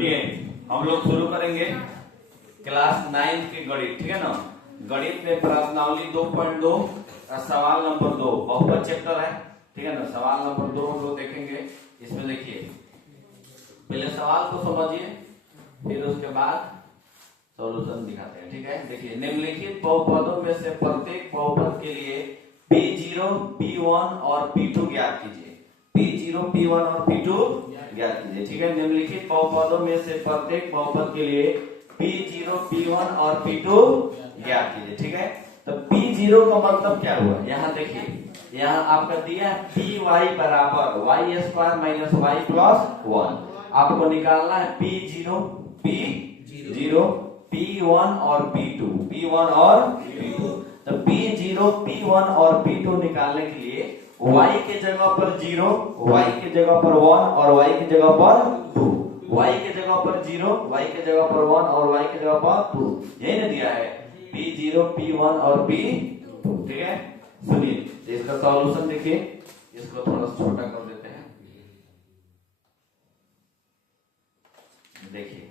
सुनिए, हम लोग शुरू करेंगे क्लास 9 के गणित, ठीक है ना। गणित में प्रश्नावली 2.2 सवाल नंबर 2 बहुपद चैप्टर है, ठीक है ना। सवाल नंबर 2 हम लोग देखेंगे। इसमें देखिए, पहले सवाल को समझिए, फिर उसके बाद सॉल्यूशन दिखाते हैं, ठीक है। देखिए, निम्नलिखित बहुपदों में से प्रत्येक बहुपद के लिए P0, P1 और P2 ज्ञात कीजिए। P0, P1 और P2 ज्ञात कीजिए, ठीक है। निम्नलिखित बहुपदों में से प्रत्येक बहुपद के लिए P0, P1 और P2 ज्ञात कीजिए, ठीक है। तो P0 का मतलब क्या हुआ? यहाँ देखिए, यहाँ आपका दिया है Py बराबर y square minus y plus 1। आपको निकालना है P0, P1 और P1 और P2। तो P0, P1 और P2 निकालने के लिए y के जगह पर 0, y के जगह पर 1 और y के जगह पर 2, y के जगह पर 0, y के जगह पर 1 और y के जगह पर 2, यही ना दिया है P0, P1 और P2, ठीक है। सुनिए, तो इसका सॉल्यूशन देखिए, इसको थोड़ा छोटा कर देते हैं। देखिए,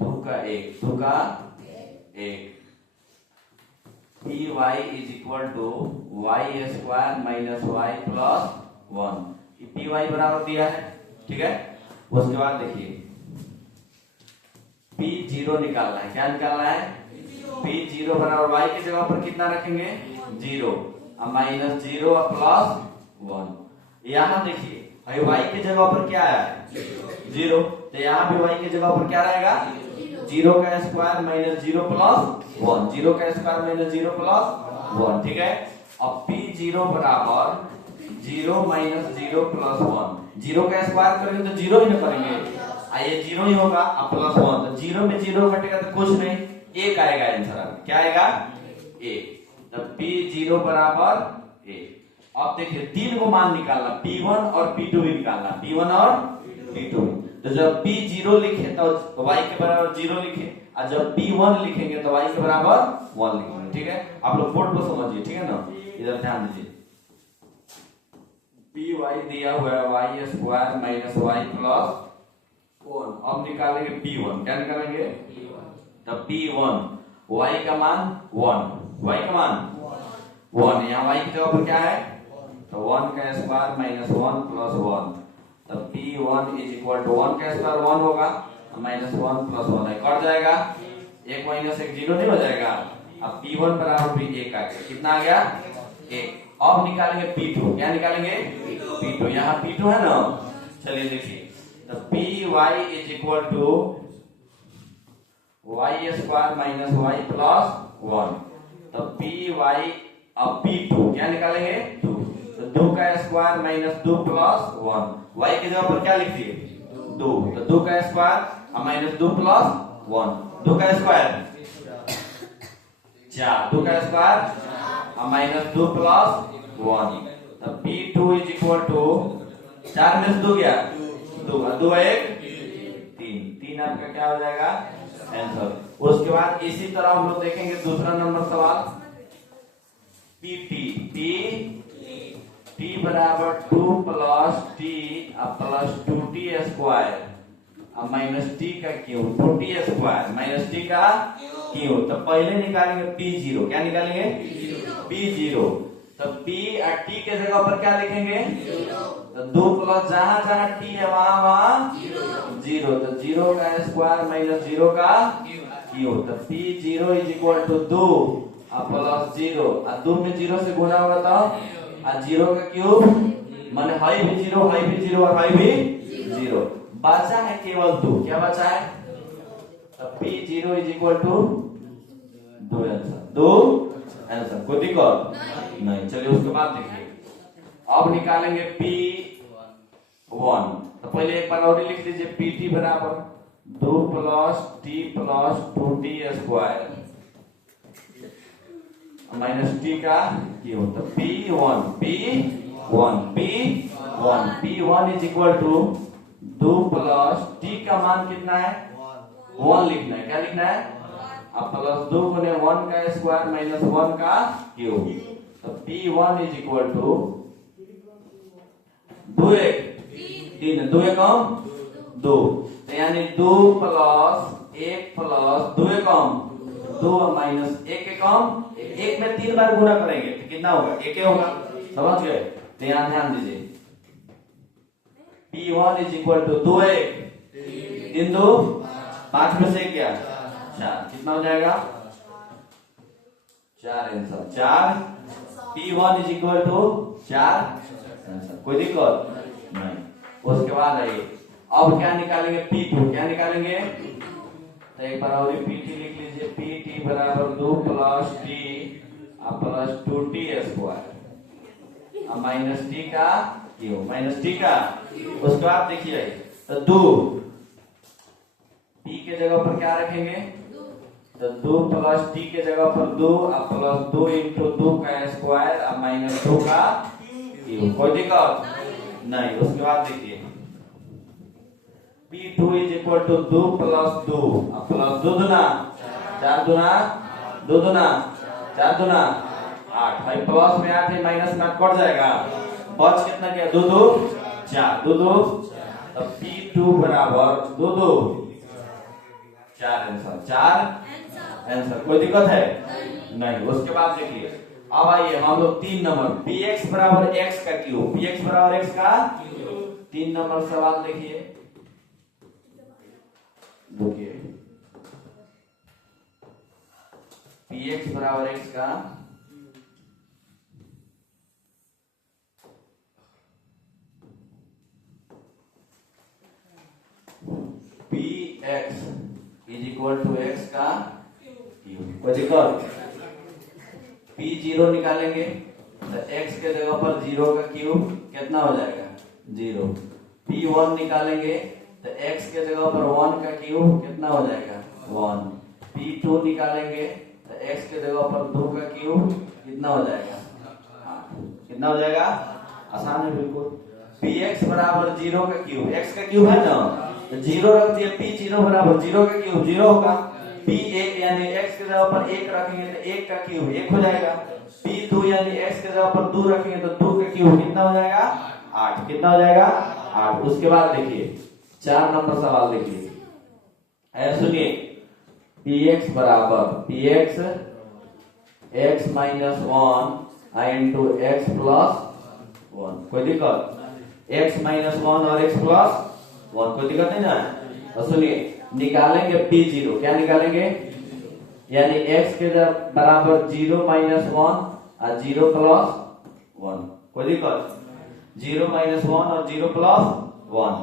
2 का 1 Py is equal to y square minus y plus 1। Py बराबर दिया है, ठीक है। उसके बाद देखिए, P0 निकालना है। क्या निकालना है? P0 बराबर y की जगह पर कितना रखेंगे? 0, माइनस 0 और प्लस 1। यहाँ देखिए, y की जगह पर क्या है? 0। तो यहाँ भी y की जगह पर क्या रहेगा? 0 का स्क्वायर माइनस 0 प्लस 1, 0 का स्क्वायर माइनस 0 प्लस 1, ठीक है। अब P0 बराबर 0 माइनस 0 प्लस 1। 0 का स्क्वायर करेंगे तो 0 ही ना करेंगे, ये 0 ही होगा। अब प्लस 1, तो 0 में 0 घटेगा तो कुछ नहीं, 1 आएगा आंसर। क्या आएगा? 1। तो P0 बराबर 1। अब देखिए, 3 को मान निकालना, P1 और P2 भी निकालना, P1 और P2। तो जब P0 लिखे तो y के बराबर 0 लिखे, और जब P1 लिखेंगे तो y के बराबर 1 लिखेंगे, ठीक है। आप लोग बोर्ड को समझिए, ठीक है ना। इधर ध्यान दीजिए, Py दिया हुआ है y square minus y plus 1। अब निकालेंगे P1। क्या निकालेंगे? तो P1, y का मान 1, y का मान 1। यहाँ y की जगह पर क्या है? तो 1 का स्क्वायर माइनस 1 प्लस 1। तो P1 इज इक्वल टू 1 का स्क्वायर 1 होगा, माइनस 1 प्लस 1 है, कट जाएगा। 1 माइनस 1 0 नहीं हो जाएगा। अब P1 बराबर भी 1 आ गया। कितना आ गया? 1। अब निकालेंगे P2। क्या निकालेंगे? P2। यहाँ P2 है ना। चलिए देखिए, तो Py is equal to y square minus y plus 1। तो Py, अब P2 क्या निकालेंगे? 2। तो 2 का स्क्वायर माइनस 2 प्लस 1। y की जगह पर क्या लिख दिए? 2। तो 2 का स्क्वायर माइनस 2 प्लस 1। 2 का स्क्वायर 4, 2 का स्क्वायर माइनस 2 प्लस 1। तो P2 इज इक्वल टू 4 में से 2 गया 2, 2 1 3 आपका क्या हो जाएगा? आंसर। उसके बाद इसी तरह हम लोग देखेंगे दूसरा नंबर सवाल। P बराबर 2 plus T plus 2T square minus T का cube, 2T square minus T का क्यूब। तो पहले निकालेंगे P0। क्या निकालेंगे? P0। तो P और T के जगह पर क्या लिखेंगे? तो 2 प्लस जहां जहां T है वहां 0। तो 0 का स्क्वायर माइनस 0 का क्यूब। तो P0 is equal to 2 plus 0, और 2 में 0 से गुणा होगा तो 0 का क्यूब, माने हाई भी 0, हाई भी 0 और हाई भी 0। बचा है केवल 2। क्या बचा है? तो P0 is equal to 2 answer. 2 answer. कोई दिक्कत नहीं। चलिए उसके बाद देखिए, अब निकालेंगे P1। तो पहले एक बार और लिख दीजिए, PT बराबर 2 plus T plus 2T square minus T का क्यूब। तो P1 is equal to 2 plus T का मान कितना है? 1 लिखना है। क्या लिखना है? अब प्लस 2 गुने 1 का स्क्वायर माइनस 1 का क्यूब। तो P1 इज इक्वल टू 2 1 3, 2 1 दो, तो यानी 2 प्लस 1 प्लस 2 कम 2 माइनस 1 के कम 1 में 3 बार गुणा करेंगे तो कितना होगा? 1 होगा। समझ गए? तो यहाँ ध्यान दीजिए, P1 इज इक्वल टू 2 1 3 2 5 में से क्या 4, कितना हो जाएगा? 4 answer 4। P1 is equal to 4 answer, कोई दिक्कत नहीं। उसके बाद आइए अब क्या निकालेंगे? P2 क्या निकालेंगे? तो एक बार और PT लिख लीजिए, PT बराबर 2 plus T plus 2T square minus T का क्यू माइनस T का। उसके बाद देखिए तो 2 P के जगह पर क्या रखेंगे? तो 2 प्लस T के जगह पर 2 प्लस 2 इंटू 2 का स्क्वायर माइनस 2 का क्यू, कोई दिक्कत नहीं। उसके बाद देखिए P2 is equal to 2 plus 2 plus 2 दूना 4 दूना 2 दूना 4 दूना 8, भाई प्लस में 8 है माइनस में 8 कट जाएगा, बच कितना गया? 2 2 4 2 2, तो P2 बराबर 2 2 4 आंसर 4 आंसर, कोई दिक्कत है नहीं। उसके बाद देखिए अब आइए हम लोग 3 नंबर Px बराबर x का क्यूब, Px बराबर x का 3 नंबर सवाल देखिए। Px बराबर x का Px is equal to x का क्यूब, कोई दिक्कत? P0 निकालेंगे तो x के जगह पर 0 का क्यूब कितना हो जाएगा? 0। P1 निकालेंगे तो x के जगह पर 1 का क्यूब कितना हो जाएगा? 1। P2 निकालेंगे तो x के जगह पर 2 का क्यूब कितना हो जाएगा? 8। कितना हो जाएगा? आसान है बिल्कुल। Px बराबर 0 का क्यूब, x का क्यूब है ना, तो 0 रख दिए, P0 बराबर 0 का क्यूब 0 होगा। P1 यानी x के जगह पर 1 रखेंगे तो 1 का क्यूब 1 हो जाएगा। P2 यानी x के जगह पर 2 रखेंगे तो 2 का क्यूब कितना हो जाएगा? 8। कितना हो जाएगा? 8। उसके बाद देखिए 4 नंबर सवाल देखिए, सुनिए Px बराबर Px x minus 1 into x plus 1, कोई दिक्कत? x माइनस 1 और x प्लस 1, कोई दिक्कत नहीं ना। और सुनिए निकालेंगे P0, क्या निकालेंगे? यानी x के बराबर 0 माइनस 1 और 0 प्लस 1, कोई दिक्कत? 0 माइनस 1 और 0 प्लस 1,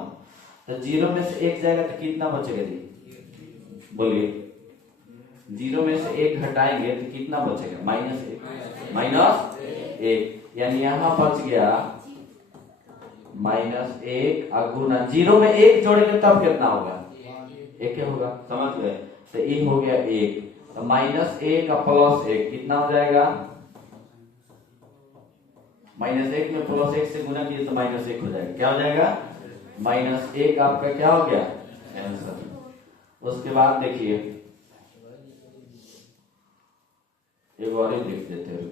तो 0 में से 1 जाएगा तो कितना बचेगा जी? बोलिए 0 में से 1 घटाएंगे तो कितना बचेगा? -1 -1, यानी यहां बच गया -1 गुना 0 में 1 जोड़ेंगे तब कितना होगा? 1 होगा, समझ गए? तो ये हो गया 1, तो -1 का +1 कितना हो जाएगा? -1 में +1 से गुना किए तो -1 हो जाएगा, क्या हो जाएगा? -1 आपका क्या हो गया? आंसर। उसके बाद देखिए एक और ही लिख देते हैं,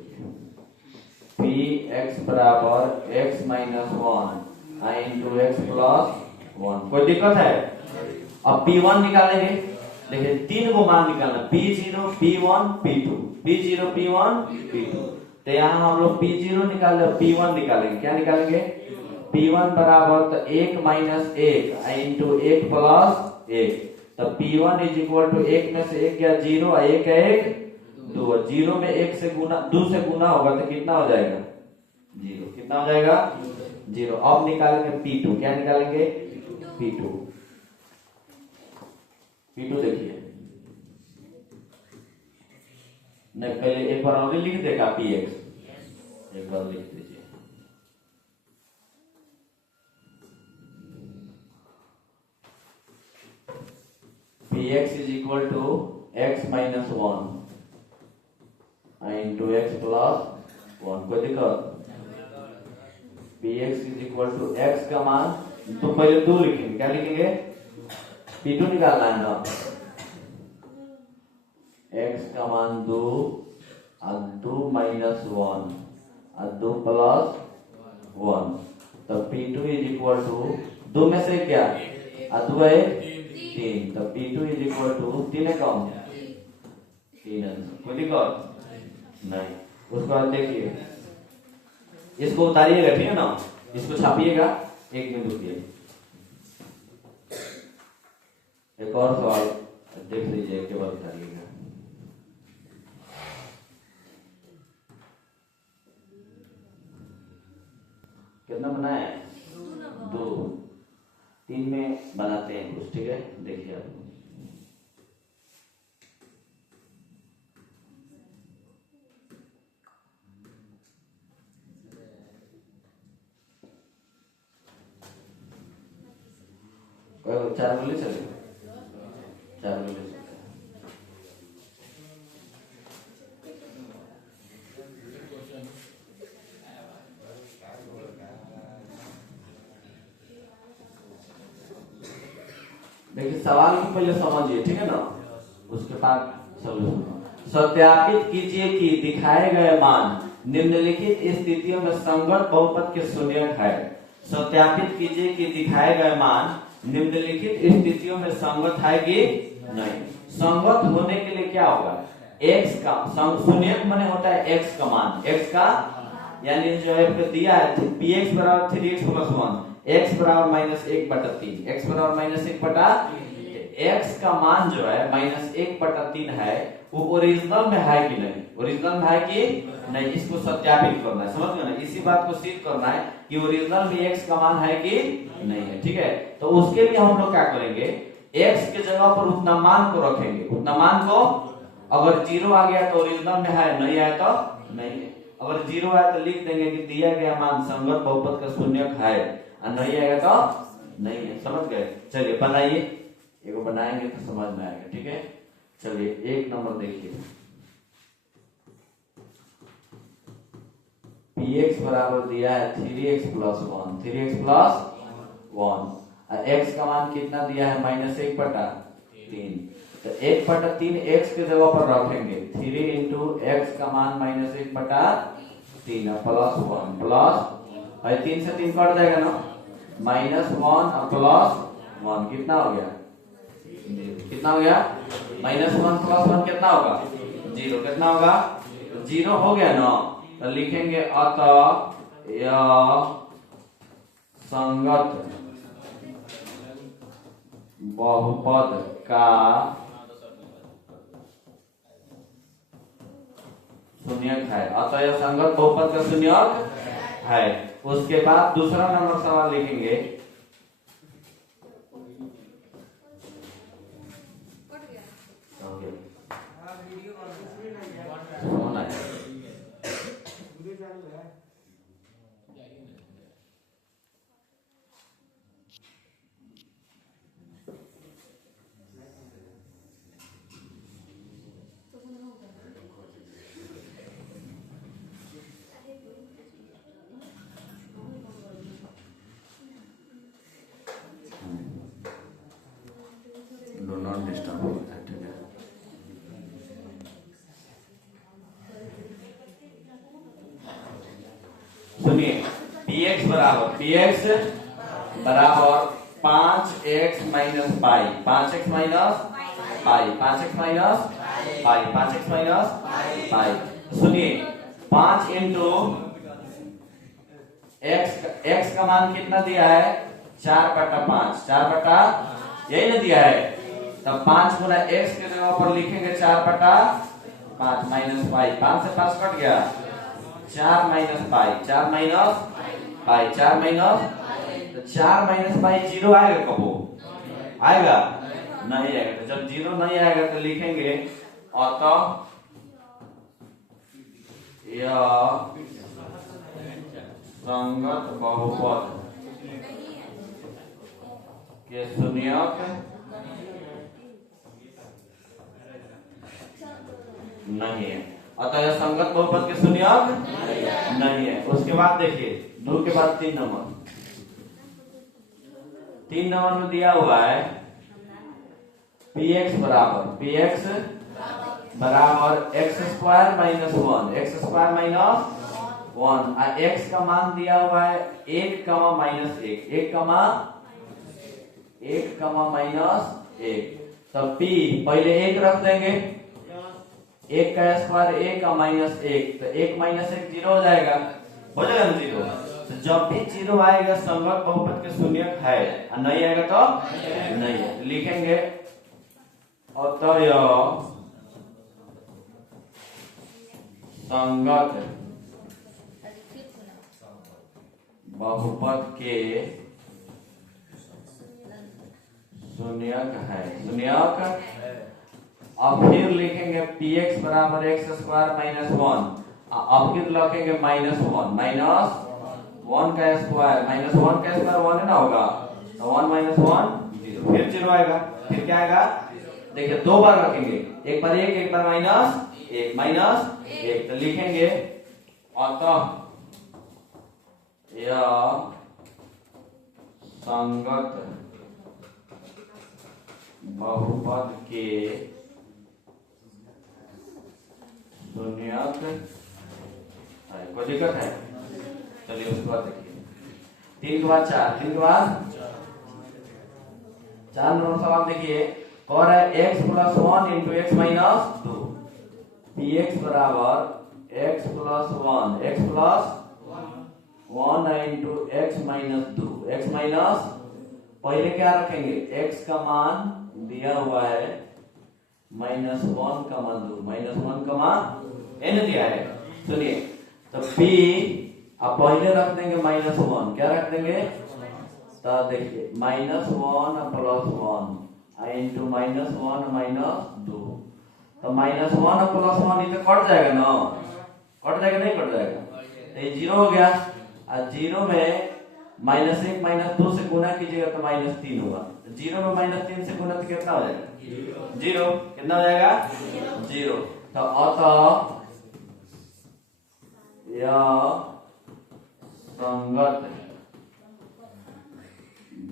Px बराबर x minus 1 into x plus 1, कोई दिक्कत है? अब P1 निकालेंगे, देखिए 3 को मान निकालना, P0 P1 P2 P0 P1 P2, तो यहाँ हम लोग P0 निकाले P1 निकालेंगे, क्या निकालेंगे? P1 बराबर तो 1 माइनस 1 इंटू 1 प्लस 1, तो P1 इज इक्वल टू 1 में से 1 गया 0, 1 है 1 2, 0 में 1 से गुना 2 से गुना होगा तो कितना हो जाएगा? 0। कितना हो जाएगा? 0। अब निकालेंगे P2, क्या निकालेंगे? P2 देखिए, नहीं पहले एक बार और लिख देगा Px, एक बार लिख दीजिए। Px is equal to x minus 1 into x plus 1, कोई दिक्कत? Px is equal to x का मान तो पहले 2 लिखेंगे, क्या लिखेंगे? P2 निकालना है ना, x का मान 2 और 2 माइनस 1 और 2 प्लस 1, तो P2 इज इक्वल टू 2 में से क्या और 2 है 3, तब P2 इज इक्वल टू 3 है कम 3 आंसर। कोई दिक्कत नहीं। उसके बाद देखिए इसको उतारिएगा, ठीक है ना, इसको छापिएगा। 1 मिनट रुकिए, एक और सवाल देख लीजिए, के बाद उतारिएगा। कितना बनाया है? 2। 3 में बनाते हैं कुछ, ठीक है, देखिए आप। चार बोले चले, 4 बोले चले। देखिए सवाल को पहले समझिए, ठीक है ना, उसके बाद सॉल्यूशन। सत्यापित कीजिए कि दिखाए गए मान निम्नलिखित स्थितियों में संगत बहुपद के शून्यक है। सत्यापित कीजिए कि दिखाए गए मान निम्नलिखित स्थितियों में संगत है कि नहीं। संगत होने के लिए क्या होगा? x का शून्यक माने होता है x का मान, x का यानी जो है दिया है px बराबर 3x + 1, x बराबर -1/3, x बराबर -1/3। x का मान जो है -1/3 है, वो ओरिजिनल में है कि नहीं? ओरिजिनल में है कि नहीं, इसको सत्यापित करना है, समझ गए ना? इसी बात को सिद्ध करना है कि ओरिजिनल में x का मान है कि नहीं है, ठीक है। तो उसके लिए हम लोग क्या करेंगे, x के जगह पर उतना मान को रखेंगे। उतना मान को अगर 0 आ गया तो ओरिजिनल में है, नहीं आया तो नहीं है। अगर 0 आया तो लिख देंगे कि दिया गया मान संगत बहुपद का शून्यक है, और नहीं आएगा तो नहीं है। समझ गए? चलिए बनाइए, एगो बनाएंगे तो समझ में आएगा, ठीक है। चलिए 1 नंबर देखिए, px बराबर दिया है 3x + 1, 3x + 1, x का मान कितना दिया है? -1/3। तो 1/3 x के जगह पर रखेंगे, 3 × x का मान -1/3 +1 प्लस 3 से 3 कट जाएगा ना, -1 और +1 कितना हो गया? कितना हो गया? -1 + 1 कितना होगा? 0। कितना होगा? 0 हो गया ना, तो लिखेंगे अतः यह संगत बहुपद का शून्यक है। अतः यह संगत बहुपद का शून्यक है। उसके बाद दूसरा नंबर सवाल लिखेंगे, नॉन डिस्टर्ब होता है, ठीक है। सुनिए, px बराबर 5x - पाई, 5x - पाई, 5x - पाई, 5x - पाई। सुनिए 5 × x का मान कितना दिया है? 4/5, 4 यही ना दिया है। तब 5 × x के जगह पर लिखेंगे 4/5 -पाई, 5 से 5 कट गया, 4 - पाई, 4 - पाई, 4 तो 4 - पाई 0 आएगा कबो? आएगा? नहीं आएगा। तो जब 0 नहीं आएगा तो लिखेंगे अतः यह संगत बहुपद के शून्यक नहीं है। अतः यह संगत बहुपद के शून्यक नहीं है। उसके बाद देखिए 2 के बाद 3 नंबर, 3 नंबर में दिया हुआ है px बराबर x² - 1, x² - 1, x का मान दिया हुआ है 1, -1, 1, 1 कमा माइनस 1। तो p पहले 1 रख देंगे, 1 का स्क्वायर 1 का माइनस 1, तो 1 माइनस 1 0 हो जाएगा ना 0। तो जब भी 0 आएगा संगत बहुपद के शून्यक है, और नहीं आएगा तो नहीं है, लिखेंगे अतः संगत बहुपद के शून्यक है, शून्यक। अब फिर लिखेंगे px बराबर x स्क्वायर माइनस 1, अब फिर लिखेंगे -1, -1 का स्क्वायर, -1 का स्क्वायर 1 है ना होगा, तो 1 - 1 0, फिर 0 आएगा। फिर क्या आएगा, देखिए 2 बार रखेंगे, एक बार 1, एक बार -1, तो लिखेंगे अतः यह संगत बहुपद के शून्यक है। कोई दिक्कत है? चलिए उसके बाद देखिए 3 के बाद 4, 3 के बाद 4 नंबर सवाल देखिए, कह रहा है x + 1 × x - 2, px बराबर x + 1, x + 1 × x - 2, x minus, पहले क्या रखेंगे, x का मान दिया हुआ है -1, -2, -1, n दिया है। सुनिए, तो p अब पहले रख देंगे -1, क्या रख देंगे, तो देखिए -1 + 1 × -1 -2, तो -1 + 1 ये तो कट जाएगा ना, कट जाएगा नहीं कट जाएगा, तो ये 0 हो गया। और 0 में -1 -2 से गुना कीजिएगा तो -3 होगा, 0 में -3 से गुना तो कितना हो जाएगा, 0, कितना हो जाएगा 0। तो अतः यह संगत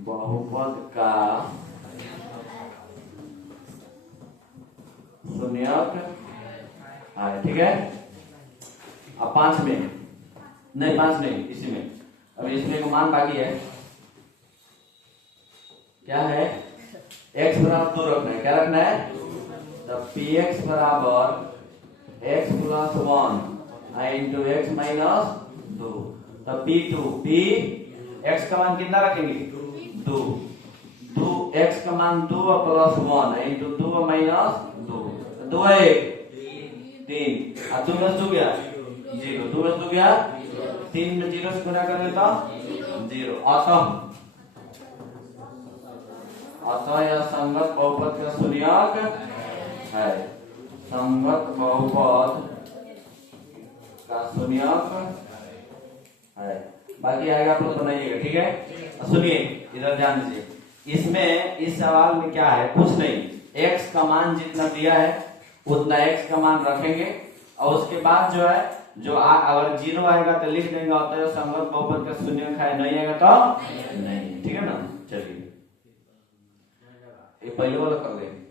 बहुपद का शून्यक है, ठीक है। अब 5 में नहीं, 5 नहीं, इसी में, अब इसमें एक मान बाकी है, क्या है, x बराबर 2 रखना है, क्या रखना है, तो px बराबर x + 1 × x - 2, तो p2, p x का मान कितना रखेंगे, 2, x का मान 2 + 1 × 2 - 2, 2 है 3, और 2 + 2 गया 0, 2 + 2 गया 3 में 0 से गुना करेंगे तो 0। अतः यह संगत बहुपद का शून्यक है, संगत बहुपद का शून्यक है। बाकी आएगा आप लोग बनाइएगा, ठीक है। सुनिए इधर ध्यान दीजिए, इसमें इस सवाल में क्या है, कुछ नहीं, x का मान जितना दिया है उतना x का मान रखेंगे, और उसके बाद जो है अगर 0 आएगा तो लिख देंगे अतः संगत बहुपद का शून्यक है, नहीं आएगा तो नहीं, ठीक है ना। चलिए ये पहले वाला कर देंगे।